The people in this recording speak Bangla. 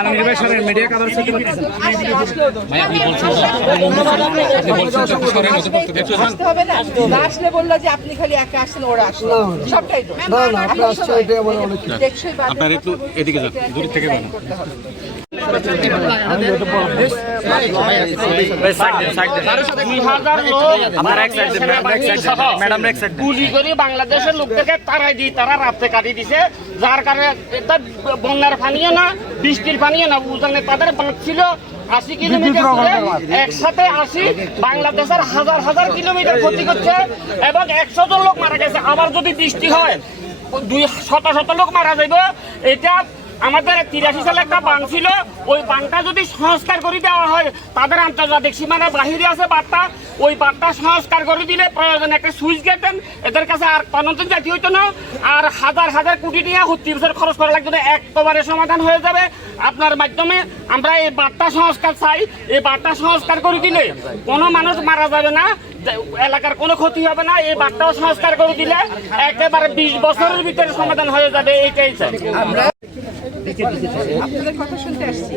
আলমগীর ভাই সরেন, মিডিয়া কভারেজ করতে পারতেছেন। ভাই আপনি বলছেন আসতে হবে না, আসলে বললো যে আপনি খালি একা আসছেন, ওরা আসলো সবটাই তো আপনার একটু এদিকে যান, দূর থেকে বলেন। গুলি করে বাংলাদেশের লোকদেরকে তারাই দিয়ে তারা রাত্রে কাটিয়ে দিছে, যার কারণে বন্যার পানিও না, বৃষ্টির পানিও না, উজানে তাদের বাঁধ ছিল 80 কিলোমিটার একসাথে 80 বাংলাদেশের হাজার হাজার কিলোমিটার ক্ষতি করছে এবং 100 জন লোক মারা গেছে। আবার যদি বৃষ্টি হয় 200 লোক মারা যাবে। এটা আমাদের 83 সালে একটা বাঁধ ছিল, ওই বাঁধটা যদি সংস্কার করে দেওয়া হয়, তাদের আন্তর্জাতিক সীমানার বাহিরে আছে বাঁধটা, ওই বাঁধটা সংস্কার করে দিলে প্রয়োজনে একটা সুইচ গেট দেন, এদের কাছে আর তদন্ত জাতি হইতো না, আর হাজার হাজার কোটি টাকা 70 বছর খরচ করা লাগতো না, একবারে সমাধান হয়ে যাবে। আপনার মাধ্যমে আমরা এই বাঁধটা সংস্কার চাই। এই বাঁধটা সংস্কার করে দিলে কোনো মানুষ মারা যাবে না, এলাকার কোনো ক্ষতি হবে না। এই বাঁধটাও সংস্কার করে দিলে একেবারে 20 বছরের ভিতরে সমাধান হয়ে যাবে, এইটাই চাই আমরা। আপনাদের কথা শুনতে আসছি।